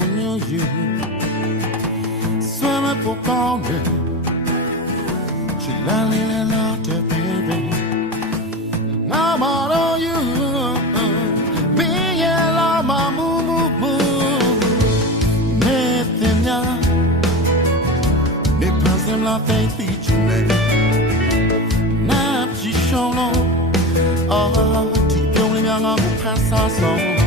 ကိုညှို့ယူဆွဲမဖို့ကောင်းတယ်ချစ်လာလေးလာတဲ့ baby ငါမတော် you ဘင်းရလာမမူမူနေတင်ညာနေပါစင်လာတဲ့တီချူလေနာပ်ချီရှောင်းလို့အော်ဒီပြုံးလေးများငါကိုဖန်ဆားဆုံး